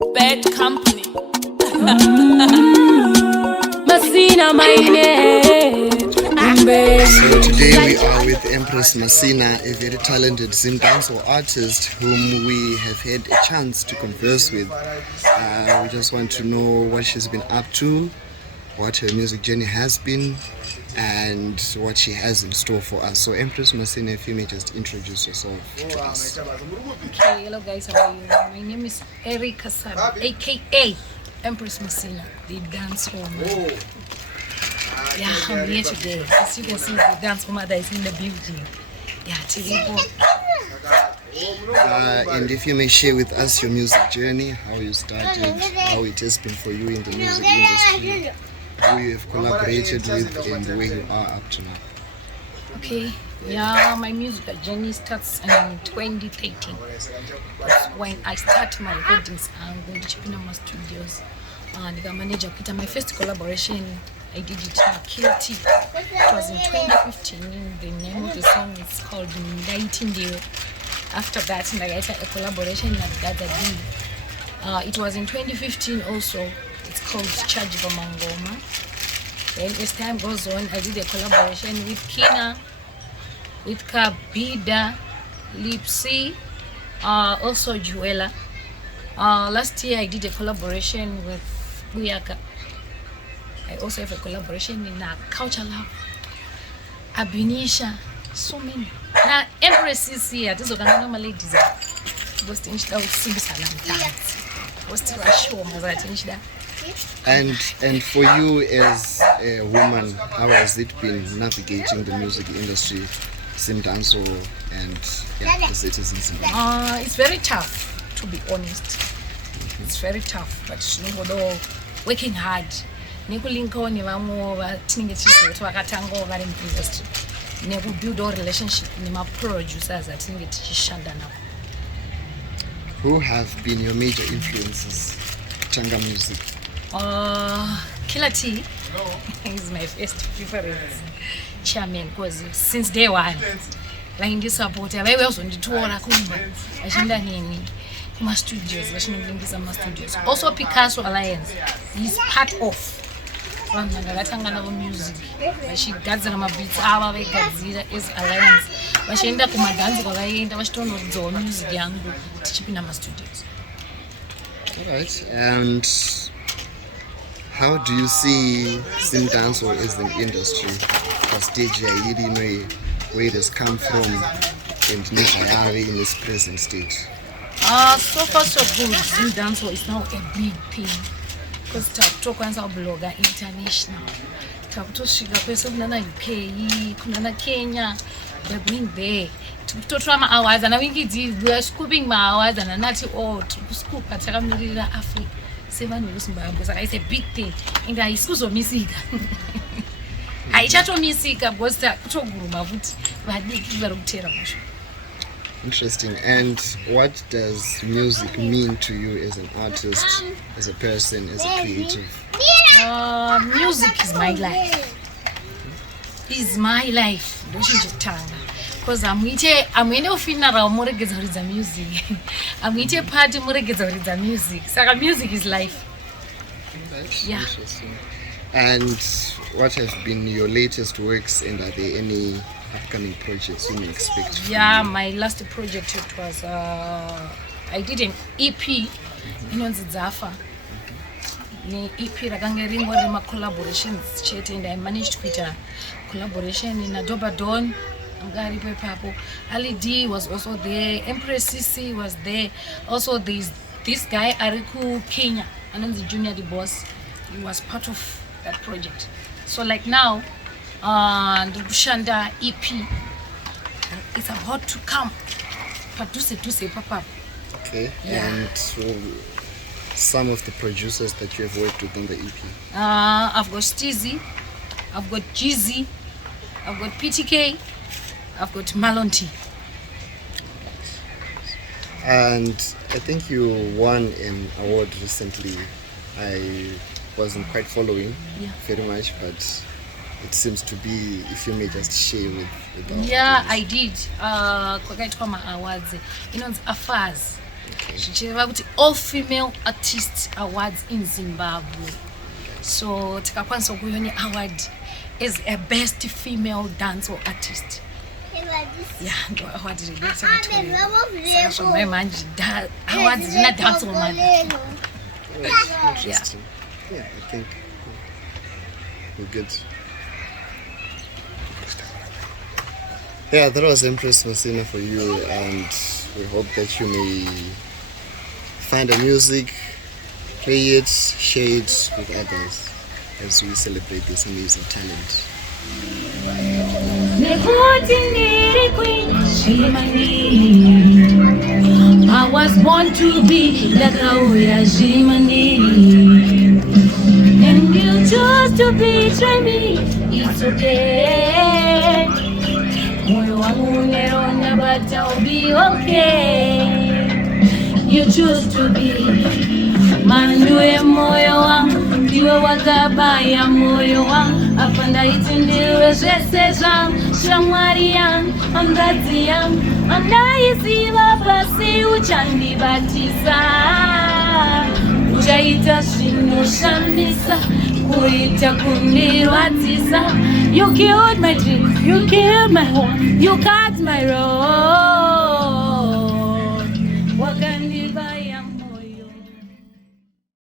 Bad company. Massina, my name. So today we are with Empress Massina, a very talented dancehall artist whom we have had a chance to converse with. We just want to know what she's been up to, what her music journey has been, and what she has in store for us. So Empress Massina, if you may just introduce yourself to us. Okay, hello guys, how are you? My name is Erica Sabi, aka Empress Massina, the dance woman. Yeah, I'm here today. As you can see, the dance woman that is in the building. Yeah, Tilipo. And if you may share with us your music journey, how you started, how it has been for you in the music industry, who you have collaborated with, and where you are up to now. Okay, yeah, my music journey starts in 2013. That's when I start my recordings. I'm going to Chipinama Studios. And the manager Peter, my first collaboration, I did it in Kilti. It was in 2015. The name of the song is called Nightingale. After that, I got a collaboration with Dada D. It was in 2015 also. It's called Charge Mangoma. Then as time goes on, I did a collaboration with Kina, with Kabida, Lipsy, also Juela. Last year I did a collaboration with Buyaka. I also have a collaboration in Culture Lab, Abinisha, so many. Now Empress is here. This is what normal ladies are. Was to insta sing salam dance. Was to show mazat insta. And for you as a woman, how has it been navigating the music industry, Simdanso and the citizens? It's very tough, to be honest. It's very tough, but although working hard. Nikulinko ni vamwe vatinenge tichizoto vakatanga vari muindustry nekubuild relationship nemaproducers atinenge tichishanda navo. Who have been your major influences Changa music? Killer T is my first preference chairman because since day one vaindisapota vaive kuzonditora kumba vachinda nini kuma-studios vachinondingisa ma-studios. Also Picasso Alliance is part of vanhu vakatanga navo music vachigadzira mabits ava vaigadzira as Alliance vachienda kumadhanzi kwavaienda vachitondoridzawo music yangu tichipinda ma-studios. Alright, and how do you see Simdanso as an industry? Stage where it has come from and Nishayari in its present state? So far so good. Simdanso is now a big thing because takutokwanisa blogger international. Takutosvika kwese kunana UK, kunana Kenya, they're going there. Tikutotora ma-awards and we are scooping ma-awards and anati scoop atakamirira Africa. Seven years Zimbabwe. It's a big thing. And I scuso misika. I chato misika because takutoguruma futi vadiki vari kutera musho. Interesting. And what does music mean to you as an artist, as a person, as a creative? Music is my life. Is my life. Because I'm in a funeral, muregeza music. I'm in a party, muregeza music. So music is life. That's yeah. Interesting. And what have been your latest works, and are there any upcoming projects you may expect? Yeah, my last project it was I did an EP in Zafa. The EP rakanga rimwe rema collaborations chete, and I managed to get a collaboration in Adoba Dawn. Ali D was also there. Empress CC was there. Also this guy Ariku Kenya, and then the junior the boss, he was part of that project. So like now the Bushanda EP is about to come. Produce pop-up. Okay. Yeah. And so some of the producers that you have worked with on the EP? I've got Steezy, I've got Jeezy, I've got PTK, I've got Malonti. And I think you won an award recently. I wasn't quite following very much, but it seems to be, if you may just share with our Yeah, audience. I did. Kwakaitwa ma awards. Affairs. zvichireva kuti all female artist awards in Zimbabwe. So tikakwanisa kuuya neaward as a best female dancehall artist. Yeah, ndo award redu zvamai manje awards zvina dancehall man. Interesting. Yeah, I think we're good. Yeah, that was Empress Massina for you, and we hope that you may find the music, play it, share it with others as we celebrate this amazing talent. I was born to be like a Jimani, and you chose to betray me. It's okay. Moyo wangu unaona but I'll be okay. You choose to be manduwe moyo wangu, ndiwe wakabaya moyo wangu, apanda iti ndiwe zvese zvangu, shamwari yangu, hangadzi yangu, andaiziva pasi uchandibatisa, uchaita zvinoshamisa, kuita kundirwadzisa. You killed my dream, you killed my hope, you cut my road.